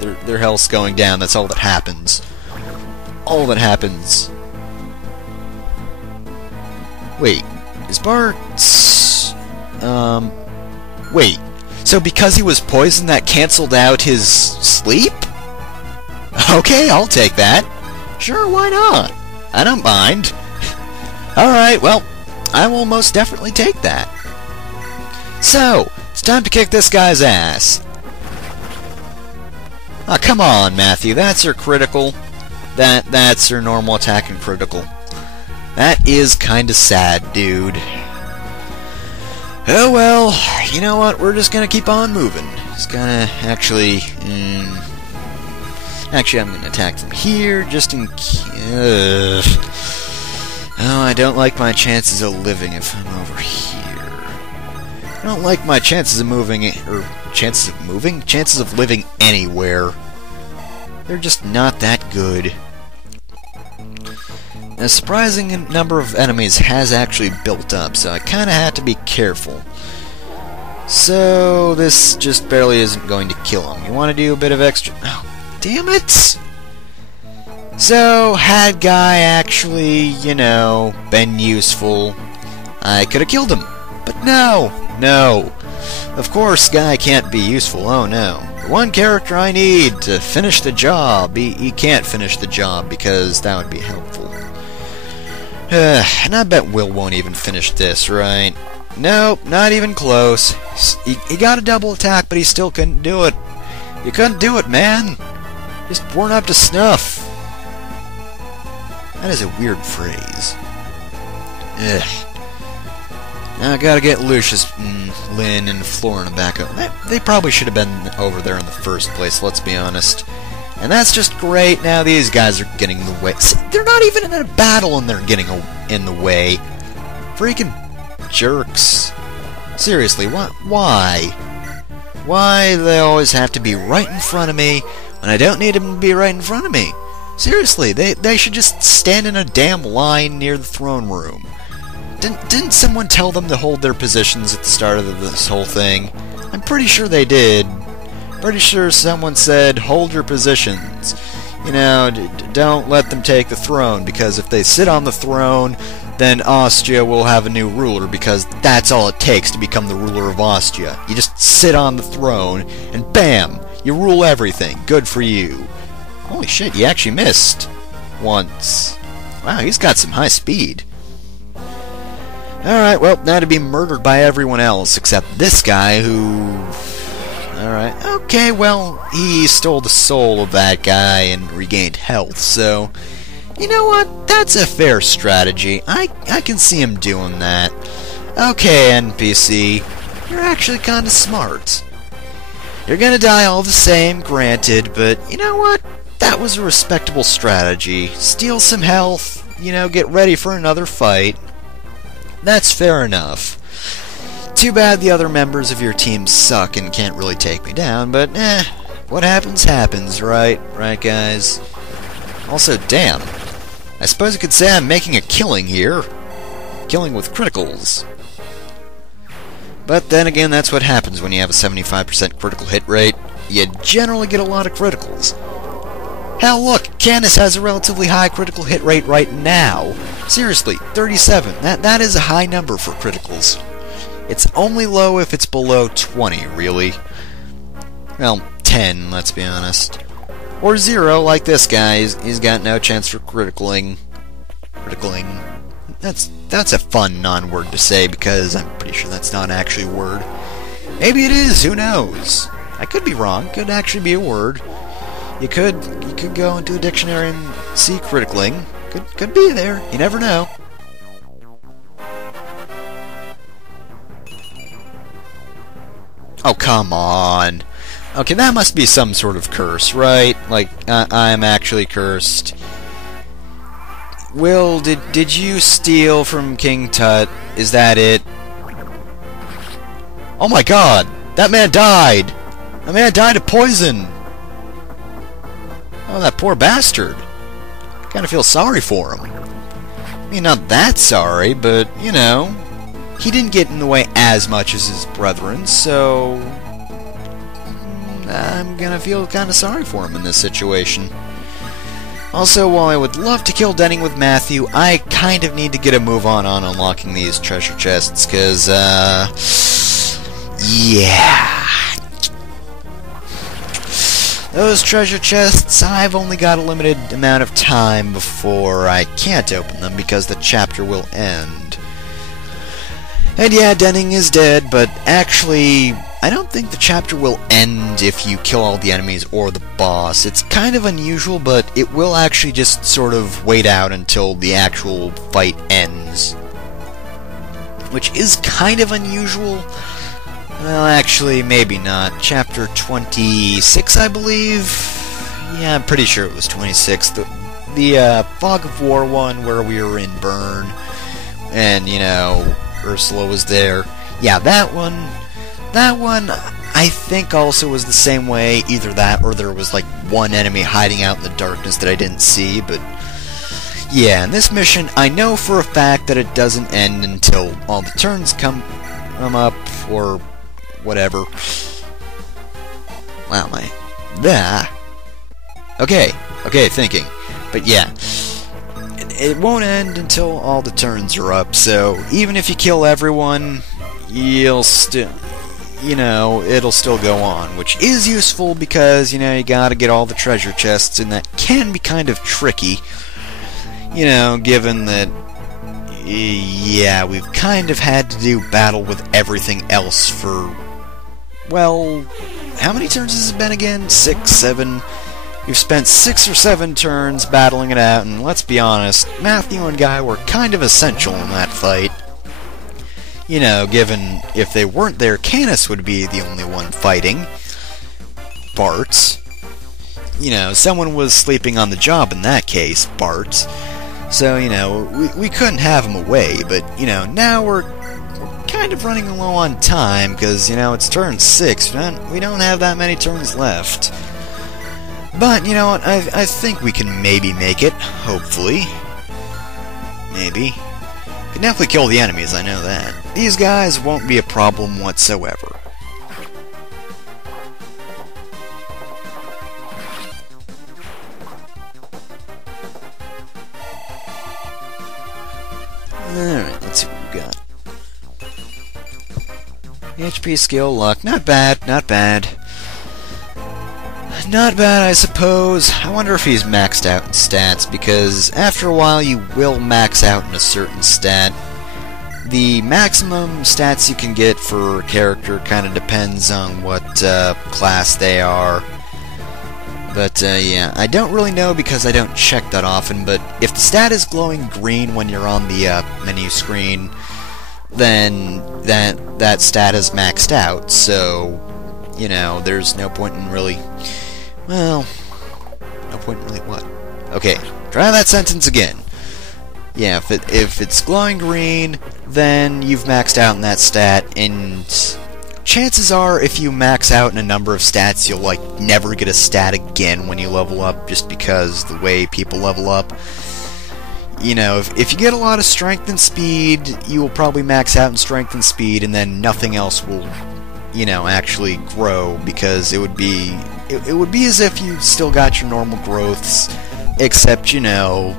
their health's going down. That's all that happens. All that happens. Wait, is Bart... Wait, so because he was poisoned that cancelled out his sleep? Okay, I'll take that. Sure, why not? I don't mind. Alright, well, I will most definitely take that. So, it's time to kick this guy's ass. Oh, come on, Matthew, that's your critical. That's your normal attack and critical. That is kinda sad, dude. Oh well, you know what, we're just gonna keep on moving. Just gonna actually... Actually, I'm gonna attack from here, just in case... Oh, I don't like my chances of living if I'm over here. I don't like my chances of moving... Or, chances of moving? Chances of living anywhere. They're just not that good. A surprising number of enemies has actually built up, so I kinda had to be careful. So, this just barely isn't going to kill him. You wanna do a bit of extra... Oh, damn it! So, had Guy actually, you know, been useful, I could have killed him. But no! No! Of course, Guy can't be useful, oh no. The one character I need to finish the job, he can't finish the job because that would be helpful. And I bet Will won't even finish this, right? Nope, not even close. He got a double attack, but he still couldn't do it. You couldn't do it, man! Just weren't up to snuff. That is a weird phrase. Ugh. Now I gotta get Lucius, Lynn, and Florina back up. They probably should have been over there in the first place, let's be honest. And that's just great. Now these guys are getting in the way. See, they're not even in a battle and they're getting in the way. Freaking jerks. Seriously, why? Why do they always have to be right in front of me when I don't need them to be right in front of me? Seriously, they should just stand in a damn line near the throne room. Didn't someone tell them to hold their positions at the start of this whole thing? I'm pretty sure they did. Pretty sure someone said, hold your positions. You know, don't let them take the throne, because if they sit on the throne, then Austria will have a new ruler, because that's all it takes to become the ruler of Austria. You just sit on the throne, and bam! You rule everything. Good for you. Holy shit, he actually missed. Once. Wow, he's got some high speed. Alright, well, now to be murdered by everyone else, except this guy who... Alright, okay, well, he stole the soul of that guy and regained health, so... You know what? That's a fair strategy. I can see him doing that. Okay, NPC, you're actually kinda smart. You're gonna die all the same, granted, but you know what? That was a respectable strategy. Steal some health, you know, get ready for another fight. That's fair enough. Too bad the other members of your team suck and can't really take me down, but what happens happens, right? Right, guys? Also, damn. I suppose you could say I'm making a killing here. Killing with criticals. But then again, that's what happens when you have a 75% critical hit rate. You generally get a lot of criticals. Hell, look, Candace has a relatively high critical hit rate right now. Seriously, 37. That is a high number for criticals. It's only low if it's below 20, really. Well, 10, let's be honest. Or 0, like this guy. He's got no chance for criticling. Criticling. That's a fun non-word to say, because I'm pretty sure that's not actually a word. Maybe it is, who knows? I could be wrong. Could actually be a word. You could go into a dictionary and see criticling. Could be there. You never know. Oh, come on. Okay, that must be some sort of curse, right? Like, I am actually cursed. Will, did you steal from King Tut? Is that it? Oh my god! That man died! That man died of poison! Oh, that poor bastard. Kinda feel sorry for him. I mean, not that sorry, but, you know, he didn't get in the way as much as his brethren, so... I'm gonna feel kind of sorry for him in this situation. Also, while I would love to kill Denning with Matthew, I kind of need to get a move on unlocking these treasure chests, because, yeah. Those treasure chests, I've only got a limited amount of time before I can't open them because the chapter will end. And yeah, Denning is dead, but actually, I don't think the chapter will end if you kill all the enemies or the boss. It's kind of unusual, but it will actually just sort of wait out until the actual fight ends. Which is kind of unusual. Well, actually, maybe not. Chapter 26, I believe? Yeah, I'm pretty sure it was 26. The Fog of War one, where we were in Bern, and, you know, Ursula was there. Yeah, that one, I think also was the same way. Either that, or there was, like, one enemy hiding out in the darkness that I didn't see, but yeah, in this mission, I know for a fact that it doesn't end until all the turns come up, or whatever. Wow, Okay, thinking. But yeah, it won't end until all the turns are up, so even if you kill everyone, you'll still, you know, it'll still go on, which is useful because, you know, you gotta get all the treasure chests, and that can be kind of tricky, you know, given that, yeah, we've kind of had to do battle with everything else for, well, how many turns has it been again? 6, 7? We've spent 6 or 7 turns battling it out, and let's be honest, Matthew and Guy were kind of essential in that fight. You know, given if they weren't there, Canis would be the only one fighting. Bart. You know, someone was sleeping on the job in that case, Bart. So, you know, we couldn't have him away, but, you know, now we're kind of running low on time, because, you know, it's turn 6, we don't have that many turns left. But, you know what, I think we can maybe make it, hopefully. Maybe. Can definitely kill the enemies, I know that. These guys won't be a problem whatsoever. Alright, let's see what we got. HP, skill, luck. Not bad, not bad. Not bad, I suppose. I wonder if he's maxed out in stats, because after a while you will max out in a certain stat. The maximum stats you can get for a character kind of depends on what class they are. But, yeah, I don't really know because I don't check that often, but if the stat is glowing green when you're on the menu screen, then that stat is maxed out, so, you know, there's no point in really... Well, no point in really what? Okay, try that sentence again. Yeah, if it's glowing green, then you've maxed out in that stat, and chances are, if you max out in a number of stats, you'll, like, never get a stat again when you level up, just because the way people level up. You know, if you get a lot of strength and speed, you will probably max out in strength and speed, and then nothing else will, you know, actually grow, because it would be as if you still got your normal growths, except, you know,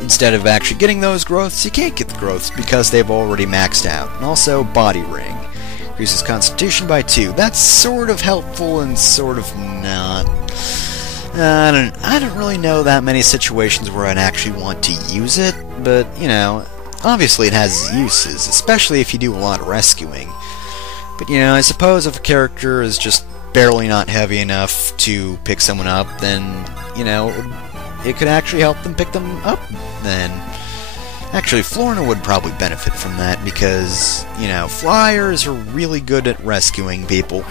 instead of actually getting those growths, you can't get the growths because they've already maxed out. And also, body ring. Increases constitution by 2. That's sort of helpful and sort of not. I don't really know that many situations where I'd actually want to use it, but, you know, obviously it has uses, especially if you do a lot of rescuing. But, you know, I suppose if a character is just barely not heavy enough to pick someone up, then, you know, it could actually help them pick them up, then. Actually, Florna would probably benefit from that, because, you know, flyers are really good at rescuing people.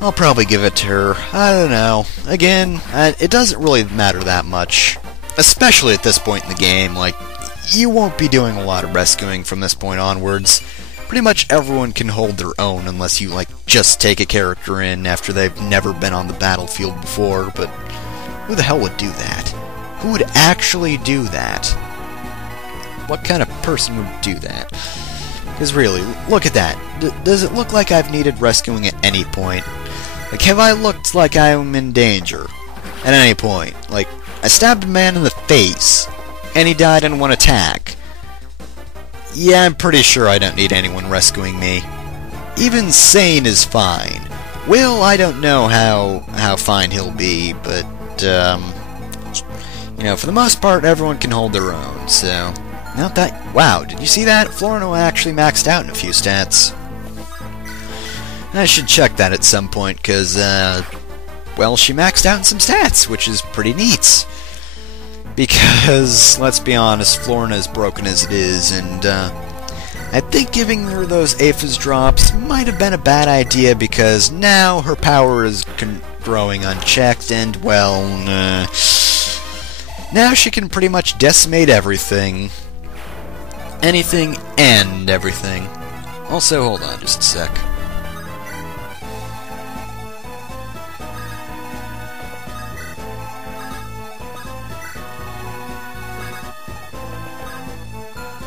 I'll probably give it to her. I don't know. Again, it doesn't really matter that much. Especially at this point in the game. Like, you won't be doing a lot of rescuing from this point onwards. Pretty much everyone can hold their own unless you, like, just take a character in after they've never been on the battlefield before, but who the hell would do that? Who would actually do that? What kind of person would do that? Because really, look at that. Does it look like I've needed rescuing at any point? Like, have I looked like I'm in danger at any point? Like, I stabbed a man in the face, and he died in one attack. Yeah, I'm pretty sure I don't need anyone rescuing me. Even Sane is fine. Will, I don't know how fine he'll be, but, you know, for the most part, everyone can hold their own, so... Not that... Wow, did you see that? Florino actually maxed out in a few stats. I should check that at some point, because, well, she maxed out in some stats, which is pretty neat. Because, let's be honest, Florina is broken as it is, and, I think giving her those Aphis drops might have been a bad idea, because now her power is growing unchecked, and, well, now she can pretty much decimate everything. Anything and everything. Also, hold on just a sec.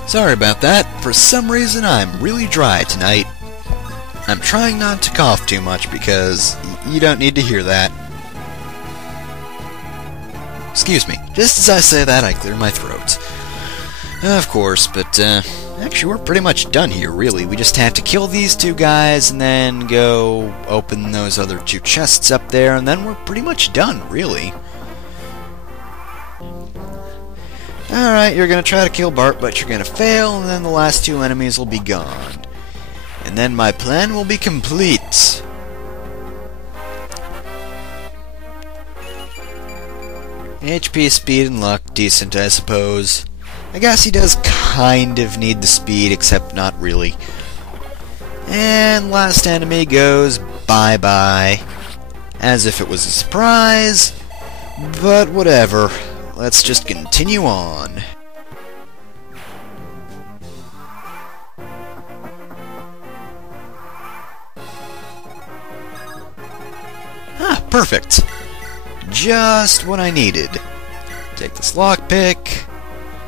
Sorry about that. For some reason, I'm really dry tonight. I'm trying not to cough too much because you don't need to hear that. Excuse me. Just as I say that, I clear my throat. Of course, but actually we're pretty much done here, really. We just have to kill these two guys and then go open those other two chests up there, and then we're pretty much done, really. Alright, you're gonna try to kill Bart, but you're gonna fail, and then the last two enemies will be gone. And then my plan will be complete. HP, speed, and luck, decent, I suppose. I guess he does kind of need the speed, except not really. And last enemy goes bye-bye. As if it was a surprise. But whatever. Let's just continue on. Ah, perfect. Just what I needed. Take this lockpick.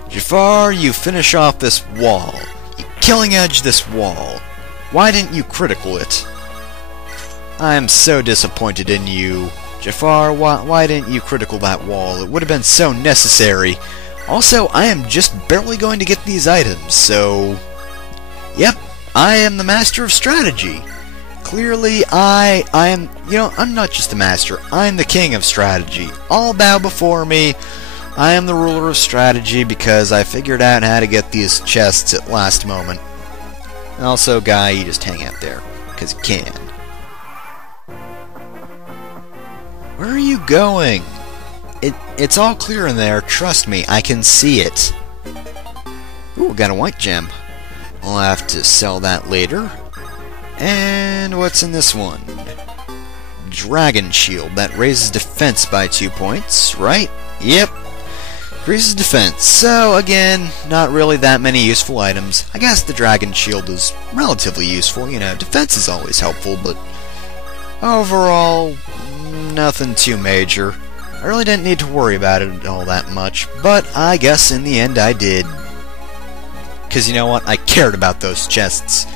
Jafar, you finish off this wall. You killing edge this wall. Why didn't you critical it? I am so disappointed in you. Jafar, why didn't you critical that wall? It would have been so necessary. Also, I am just barely going to get these items, so... Yep, I am the master of strategy. Clearly, I am... You know, I'm not just the master, I'm the king of strategy. All bow before me. I am the ruler of strategy because I figured out how to get these chests at last moment. And also, guy, you just hang out there, because you can. Where are you going? It's all clear in there, trust me, I can see it. Ooh, got a white gem. I'll have to sell that later. And what's in this one? Dragon Shield, that raises defense by 2 points, right? Yep. Increases defense. So, again, not really that many useful items. I guess the Dragon Shield is relatively useful, you know, defense is always helpful, but overall, nothing too major. I really didn't need to worry about it all that much, but I guess in the end I did. Because you know what? I cared about those chests.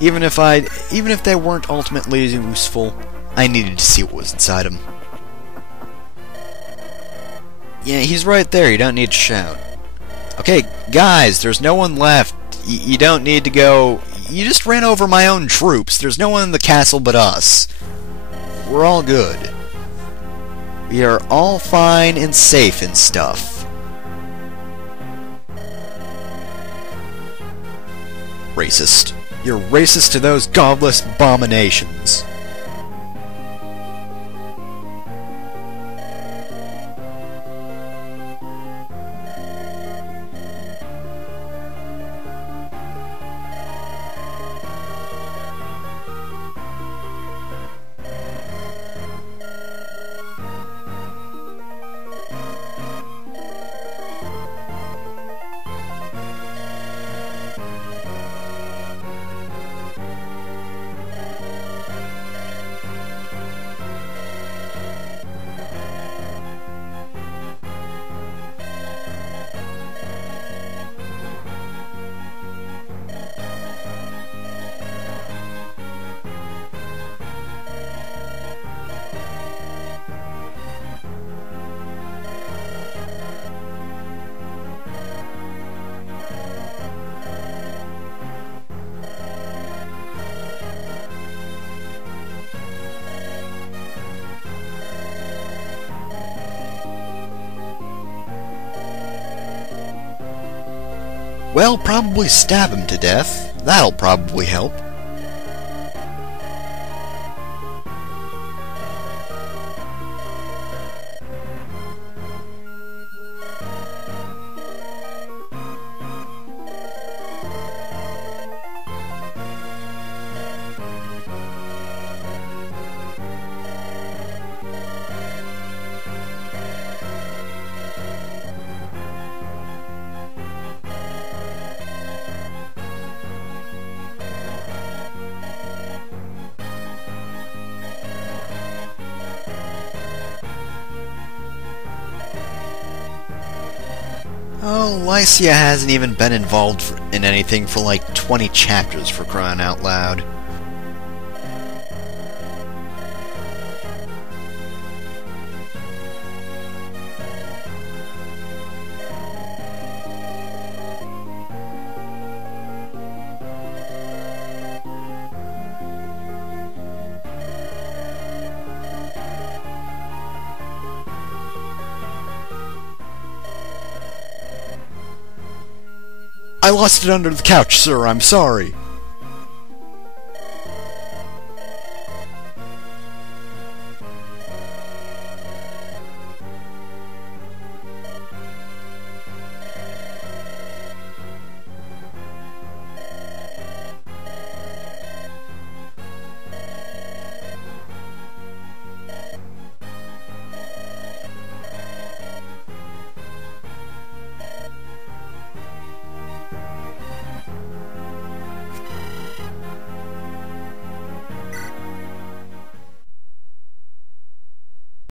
Even if they weren't ultimately useful, I needed to see what was inside them. Yeah, he's right there. You don't need to shout. Okay, guys, there's no one left. You don't need to go... You just ran over my own troops. There's no one in the castle but us. We're all good. We are all fine and safe and stuff. Racist. You're racist to those godless abominations. Well, probably stab him to death. That'll probably help. Oh, Lycia hasn't even been involved in anything for like 20 chapters, for crying out loud. I lost it under the couch, sir. I'm sorry.